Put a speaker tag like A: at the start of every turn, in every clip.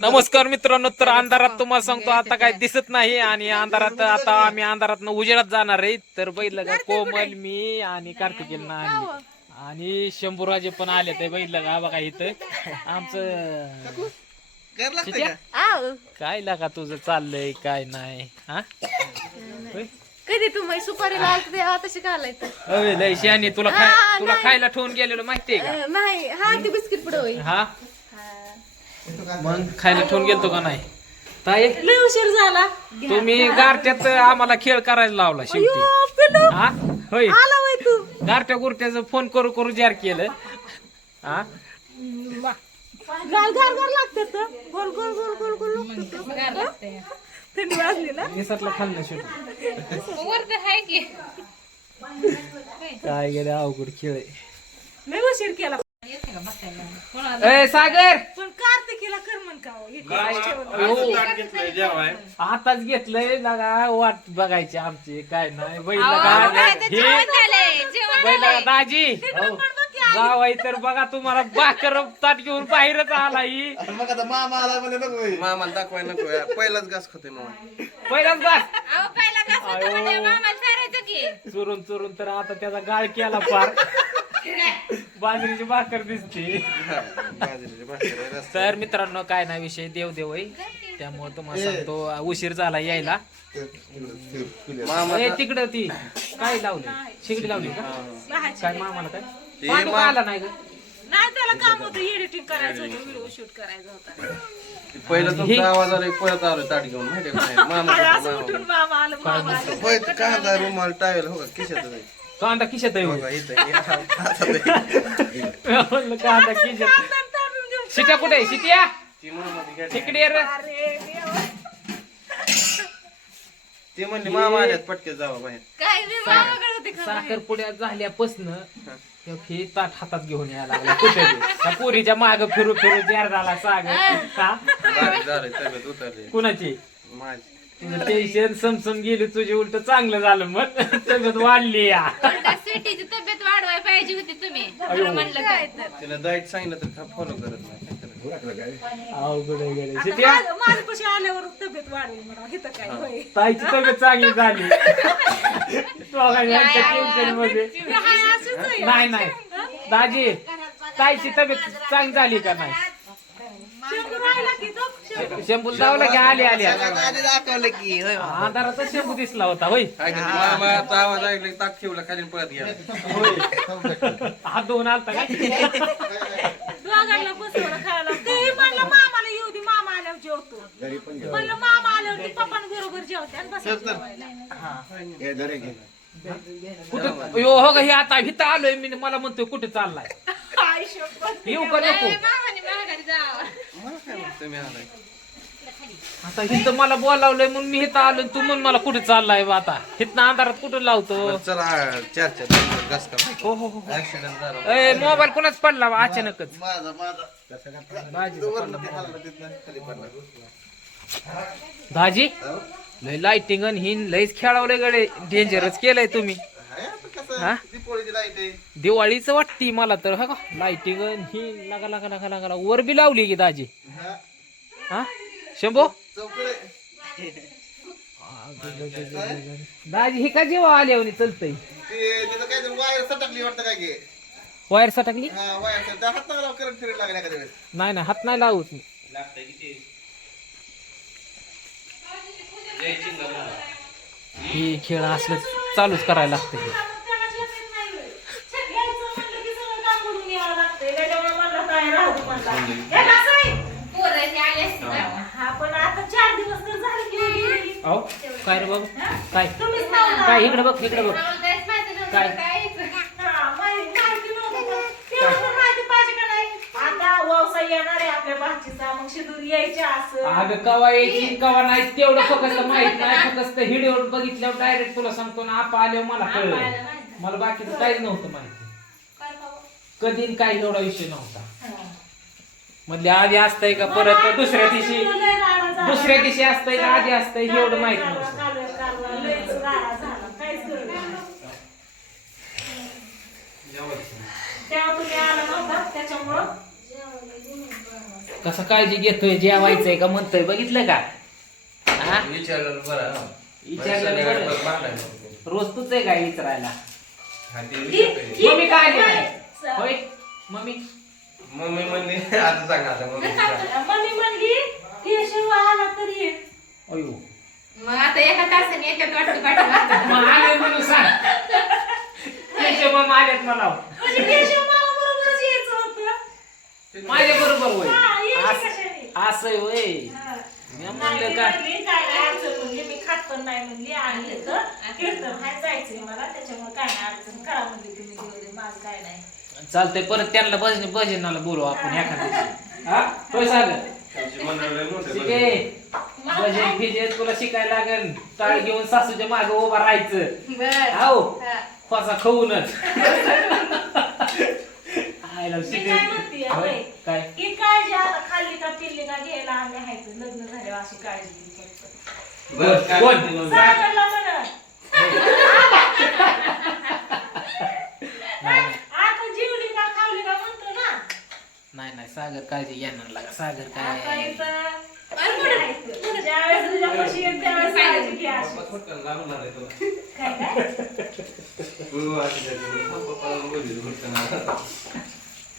A: नमस्कार मित्रांनो तर अंधारात तुम्हाला सांगतो आता काय दिसत नाही आणि अंधारात आता आम्ही अंधारात उजेडात जाणार आहे. तर बघितलं का कोमल मी आणि कार्तिकेल आणली आणि शंभूराजे पण आले ते बघितलं का बघा इथं. आमचं काय लागा तुझं चाललंय काय नाही हा? होय?
B: कधी तुम्ही सुपारी लावते तेव्हा तशी घालायचं
A: लय तुला खाय
B: हा,
A: तुला. खायला ठेवून गेलेलो माहितीये का?
B: नाही. हा ती बिस्किट पुढे होईल.
A: हा? मग खायला ठेवून गेलतो का नाही? ताई
B: लय उशीर झाला.
A: तुम्ही गारट्यात आम्हाला खेळ करायला लावला शेवटी. हा? होय.
B: आला तू.
A: गारट्या गुरट्याचं फोन करू करू जार केलं. हा?
B: गाल गार गार लागते तर. गोल गोल गोल गोल गोल लागते तर. थंडी वाजली ना?
A: निसटला खाल्लं शेवटी. काय गेले अवघड खेळ.
B: लय उशीर केला.
A: ए सागर!
B: पण का हो, हे
A: आताच घेतलंय लगा वाट बघायची आमची. काय नाही बैल हे बैल दाजी. जावाई तर बघा तुम्हाला बाकर ताट घेऊन बाहेरच आला ही
C: मग आता मामा आला म्हणे नको. मामाला दाखवाय नको. पहिलाच घास खाते मामा.
A: पहिलाच बस चुरून चुरून तर आता त्याचा गाळ केला पार. बाजरीची भाकर दिसते.
C: हा, बाजरीची भाकरी आहे.
A: तर मित्रांनो काय नाही विषय देव देव आहे. त्यामुळे तुम्हाला सांगतो उशीर झाला यायला.
C: मामा
A: ए तिकडं ती काय लावली शिगडी लावली का. काय मामाला काय? पांडू आला नाही ग
B: नाही त्याला काम होतं एडिटिंग करायचं होतं व्हिडिओ शूट करायचा होता.
C: पहिलं तुमचा आवाज आला की परत आलो ताट घेऊन माहिती का? नाही? मामा
B: असं उठून मामा आलं? मामा आलं.
C: होय ते कांदा रुमाल टावेल हो का? खिशात आहे.
A: कांदा खिशात आहे होय.
C: बघा हे.
A: म्हणलं कांदा खिशात शिट्या कुठे आहे? शिट्या. तिकडे ये रे.
C: ती म्हणली मामा आल्यात पटके जावा बाहेर
B: काय मी मामाकडे होते का
A: साखर पुड्या झाल्यापासनं हे ताट हातात घेऊन यायला लागला कुठे बी. त्या पोरीच्या माग फिरू फिरू जार झाला सागर हा
C: बारीक झालंय तब्येत उतरली
A: कुणाची
C: माझी
A: टेन्शन समसम गेली तुझी उलट चांगलं झालं मग तब्येत वाढली या.
D: स्वीटीची तब्येत वाढवाय पाहिजे होती तुम्ही.
A: अयो.
D: म्हणलं काय
C: तिला डाएट सांगितलं तर फॉलो करत नाही. काय करायचं?
A: अवघड आहे गड्या.
B: आता
A: शिट्या,
B: माझं- माझ्यापाशी आल्यावर तब्येत वाढली म्हणा. इथं काय होय?
A: ताईची तब्येत चांगली झाली. दोघांच्या टेन्शनमध्ये.
B: ते हाय असंच आहे.
A: नाही नाही. दाजी ताईची तब्येत चांगली झाली का नाही
B: शेंबू राहिला की तो शेंबू.
A: शंभू लावला की आली आली.
C: आधी दाखवलं की होय
A: शंभू दिसला होता होय.
C: आवाज ऐकला की ताट ठेवला खाली पळत गेला.
A: हात धुवून आलता का?
B: दोघांना बसवलं खायला. ते म्हणलं मामाला येऊ दे मामा आल्यावर जेवतो. म्हणलं मामा आल्यावर पप्पांबरोबर जेवते आणि बसायचं जेवायला.
A: कुठं? यो हो का हे आता इथं आलोय मी मला म्हणतोय कुठे चाललाय. येऊ का नको? आता इथं मला बोलावलंय म्हणून मी इथं आलोय तू म्हण मला कुठे चाललाय बा आता? इथं अंधारात कुठं लावतो?
C: चला चार चार दोन दोन घास का
A: हो हो हो
C: ऍक्सिडेंट झाला.
A: ए मोबाईल कोणाच पडला बा? अचानकच.
C: माझा माझा.
A: दाजी
C: हल्ला तिथनं खाली पडला.
A: दाजी लय लाइटिंग आणि हिन लयच खेळावलंय गडे डेंजरच केलंय तुम्ही. हा?
C: आहे.
A: दिवाळीच वाटती मला तर हा का? लाइटिंग ही लागा लागा लागा लागा लागा. वर बी लावली की दाजी.
C: हा,
A: हा? शंभो? दाजी ही का जेव्हा आल्यावर चलतय?
C: ते त्याचं काहीतरी वायर सटकली वाटतं काय की?
A: वायर सटकली?
C: हा वायर त्या हात नका करंट फिरायला लागला एखाद्या वेळेस.
A: नाही नाही हात नाही लावत मी. ही खेळ असलं चालूच करायला लागतं हे.
B: त्याला शेतात नाही होय. शेत घ्यायचं म्हणलं की सगळं काम करून यावं लागतंय. त्याच्यामुळे म्हणलं काय राहू दे म्हणलं. हे कसं आहे?
D: पोरं आले असते जावं.
B: हा, पण आता चार दिवस तर झाले की गेली.
A: अहो काय रे बाबू काय
B: तुम्हीच नव्हता.
A: काय इकडे बघ इकडे बघ
D: आम्हाला काहीच माहिती नव्हतं
A: काय?
D: काय
B: हा, माहिती माहिती नव्हतं तर. तेवढं पण माहिती पाहिजे का नाही? आता व्यवसाय येणार आहे आपल्या भाचीचा मग शिदूर यायचे असं
A: अगं कवा यायची कवा नाही तेवढं फक्त माहीत नाही फक्त बघितल्यावर डायरेक्ट तुला सांगतो ना आप आल्यावर मला कळलं मला बाकीचं काहीच नव्हतं माहिती कधी काही एवढा विषय नव्हता म्हणजे आधी असतंय का परत? दुसऱ्या दिवशी दुसऱ्या दिवशी असतंय का? आधी असतंय एवढं माहीत नव्हतं. कसा काळजी घेतोय जेवायचंय का म्हणतोय? बघितलं का? हा?
C: विचारलं बरं. हा. बरं, नको.
A: रोज तूच आहे काय विचारायला. मम्मी काय होय? मम्मी?
C: मम्मी म्हणली आता सांगा आता मम्मी
B: म्हणली की शिवाय आला तरी ये.
A: अयो
D: मग आता एका तासाने येतात वाटतं.
A: मग आले म्हणून सांग त्याचे मग आलेत मला
B: म्हणजे केशव मला बरोबरच यायचं होतं.
A: माझ्या बरोबर होय
B: हा, यायची
A: असं-
B: कशाने?
A: असं होय
B: हा.
A: मी
B: नाही,
A: म्हणलं का
B: म्हणली, काय नाही अडचण म्हणली, मी खात पण नाही म्हणली आणि इथं कीर्तन हाय जायचंय मला त्याच्यामुळे काय नाही अडचण करा म्हणली तुम्ही माझं काय नाही
A: चालतंय परत त्यांना भजन भजनाला बोलू आपण एखाद्या दिवशी. हा होय सांग
C: त्यांची मनोरंजन लय मोठं
A: ठीक
C: बरं.
A: आहे भजन फिजन तुला शिकायला लागेल टाळ घेऊन सासूच्या मागे उभा राहायचं
D: बरं. हा.
A: खोसा खाऊनच आयला
B: मी
A: शिकेल.
B: काय म्हणते
A: होय,
B: होय.
A: काय
B: ही काळजी आता खाल्ली का पिल्ली का घ्यायला आम्ही आहे तर लग्न झाल्यावर अशी काळजी घेऊ शकतो.
C: बरं, काय
A: कोण?
C: म्हणते मम्मी?
B: सागरला म्हणा. आता जेवली का खावली का म्हणतो ना
A: नाही नाही सागर काळजी घेणार लागा सागर
B: आता
A: काय
B: इथं ज्यावेळेस तुझ्यापाशी येईल त्यावेळेस काळजी घ्या अशी.
C: पप्पा फटकन लागणार आहे तुला.
B: काय काय
C: हो, असं काय तुला. पप्पाला बोलली, फटकन लागणार.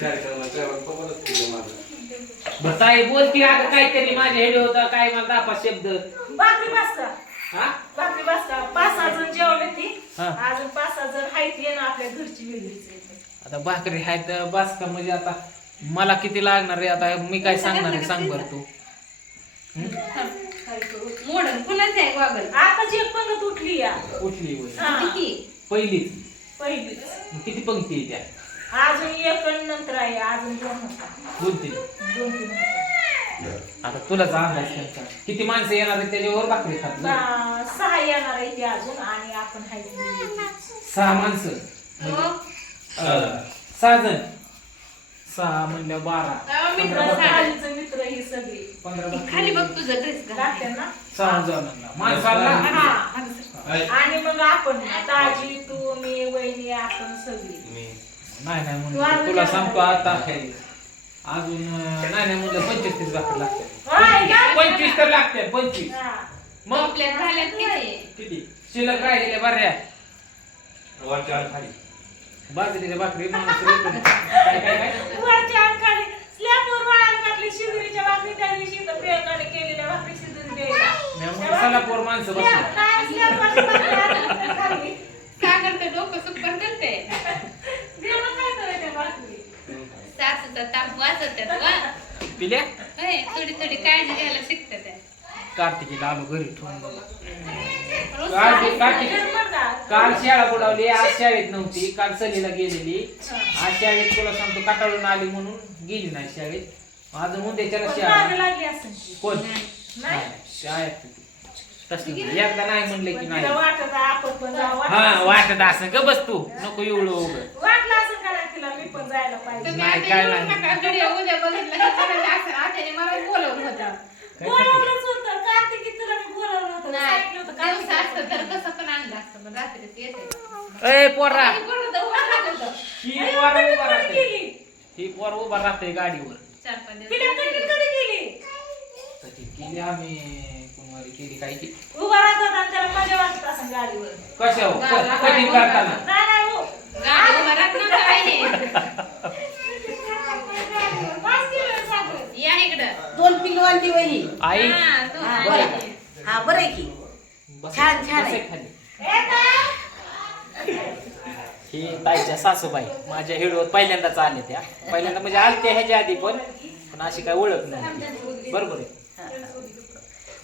C: कार्यक्रमात तेव्हा पप्पालाच केलं माझं.
A: बताई बोलती अगं काहीतरी माझ्या हेड होता काय मला दापा शब्द?
B: भाकरी बासका
A: हा?
B: भाकरी बासका पाच सहा जण जेवले ती.
A: हा.
B: अजून पाच सहा जण हायत ये ना आपल्या घरची वेगळीच आहे.
A: आता भाकरी हाय तर बास का म्हणजे आता? मला किती लागणार आहे आता? मी काय सांगणार आहे? सांग बरं तू.
B: काय करू
D: मोडून कुणाचं आहे गॉगल
B: आता जी पंगत उठली या.
A: उठली होय.
D: किती?
A: पहिलीच. मग किती पंक्ती आहे त्या?
B: अजून एक आणि नंतर आहे अजून दोन होता.
A: दोन तीन.
B: दोन तीन होता.
A: आता तुलाच अंदाज त्यांचा. किती माणसं येणार आहेत त्याच्यावर भाकरी खात जा.
B: सा- सहा येणार आहे ते अजून आणि आपण हाय
A: सहा माणसं.
D: हो.
A: अं, सहा जण. सहा म्हणल्या बारा.
D: तेव्हा मी
A: पंधरा
D: तुला
A: भाकरी.
B: खालीचं मित्र ही सगळी.
A: पंधरा.
D: खाली बघ तुझं ड्रेस
B: ना?
A: सहा जणांना माणसाला
B: हा आणि मग आपण ताजी तू मी वहिनी आपण सगळी.
C: मी.
A: नाही नाही
B: तू
A: म्हणलं तुला सांगतो? आता अजून अं, नाही नाही म्हणलं पंचवीस तीस भाकरी लागते
B: होय.
A: पंचवीस. तर लागते पंचवीस.
B: हा.
A: मग?
D: आपल्यात झाल्यात किती?
A: किती? शिल्लक राहिलेल्या बऱ्या.
C: खाली.
A: बाजरीच्या भाकरी माणूस रोटून. काय काय काय
B: वरच्या अंगाने स्लॅबवर वाळायला टाकली शिदुरीच्या भाकरी त्या दिवशी तर प्रियंकाने केलेल्या भाकरी शिदुरी द्यायला
A: मी म्हणलं सोलापूर माणसं बसली
B: स्लॅब- नाही, स्लॅबवरची भाकरी आणून खाल्ली.
D: सागर तर डोकं सुपर करते
B: देणं काय करायचं त्या भाकरी?
D: सासूचा ताप वाचवतात वा
A: पिल्या
D: होय, थोडी थोडी काळजी घ्यायला शिकतात त्या.
A: कार्तिकीला आलो घरी ठेवून बघा.
D: रोज
A: कार्तिक कार्तिक
B: बरं का?
A: काल शाळा बुडावली आज शाळेत नव्हती काल सलीला गेलेली. आज शाळेत तुला सांगतो काटाळून आली म्हणून गेली नाही शाळेत. अजून उद्याच्याला
B: पण
A: शाळा. कोण? शाळेत तसं. एकदा नाही म्हणले की नाही. हा. वाटत असं ग बस तू. नको एवढं उभं
B: वाटलं असं करा तिला? मी पण जायला पाहिजे.
D: तुम्ही
A: नाही, काय नाही.
D: नका घरी उद्या बघितलं की चालेल असं आत्याने मला बोलवलं होतं
A: काय
B: बोलावलंच होतं कार्तिकी तुला मी बोलावलं होतं
D: नाही
B: सांगितलं होतं
D: दिवस
B: कार्तिकी
D: असतं तर कसं पण आणलं असतं पण रात्रीच येते
A: ए पोरा. ही पोर उभा राहते.
B: केली
A: ही पोर उभा राहते गाडीवर.
D: चार पाच दिवस.
B: तिला कधी कधी केली
A: तर ती केली आम्ही कुमारी केली काय की?
B: उभा राहतात आणि त्याला मजा वाटत असं गाडीवर.
A: क- कधी करताना.
B: नाही नाही हो.
D: गाडी उभा राहत नव्हतं काही.
B: पाच किलो साखर.
D: या इकडं.
E: दोन किलो आणली वही.
A: आई.
D: हा, तू
E: हा,
A: बरं.
E: हा आहे की. छान- छान आहे.
A: ही ताईच्या सासूबाई माझ्या हिडोवर पहिल्यांदाच आले त्या. पहिल्यांदा म्हणजे आलत्या ह्याच्या आधी पण पण अशी काय ओळख नाही बरोबर आहे?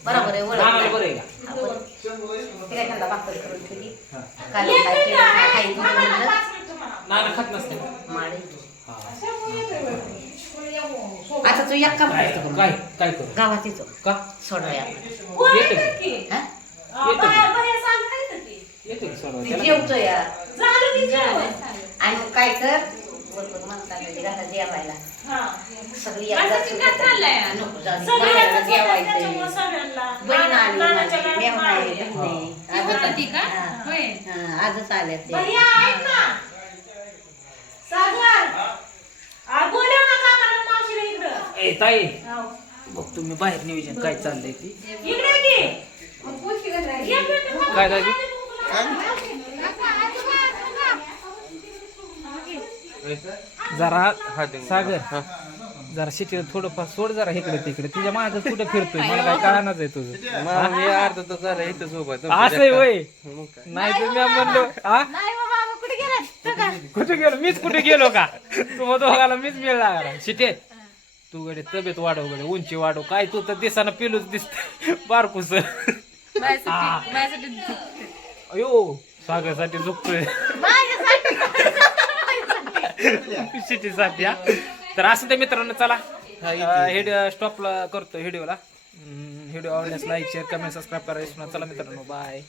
E: बरोबर आहे ओळख
A: नानाला
E: नाही.
A: बरं आहे का?
E: काय त्यांना भाकर करून ठेवली.
A: हा.
E: काल
B: एक
E: काय
B: मिनिट,
E: केलं काय खायचं
B: आम्हाला
E: म्हणलं
B: पाच मिनिटं म्हणा.
A: नाना खात नसते
E: माळे
A: हा.
E: आता तू एक काम
A: काय
E: करतो
A: काय काय करू?
E: गावात येतो.
A: का?
E: सोडवाय आपण.
A: येतं
B: येतं?
E: हा?
A: येतं
B: काय
E: जेवतो या? आणि मग काय कर? बरोबर म्हणतात घरात जेवायला.
B: हा.
E: सगळी? नको
B: जेवायचं.
E: बहीण आली आली आजच
D: होती का. होय.
E: आजच आल्या ते.
A: ए ताई. बघ तुम्ही बाहेर नियोजन काय चाललंय ती? काय दादी जरा सागर जरा शेतीला थोडंफार सोड जरा इकडे तिकडे. तिच्या मागं कुठे फिरतोय? मला काय कळणार आहे तुझं.
C: मी अर्धा तास झाला इथं सोबत
A: असं आहे वय. नाही तर मी म्हणलो हा?
B: कुठे गेला
A: कुठे गेलो? मीच कुठे गेलो का? तू दोघाला मीच मिळ लागला शिटे तू गडे तब्येत वाढव गडे उंची वाढव. काय तू तर दिसाना पिलूच दिसत. बारकूस. अयो सागरसाठी झोपतोय. शिटीसाठी हा तर असं ते मित्रांनो चला. हेड स्टॉपला करतो व्हिडिओला व्हिडिओ आवडल्यास लाईक शेअर कमेंट सबस्क्राईब करा. विसरू नका. चला मित्रांनो बाय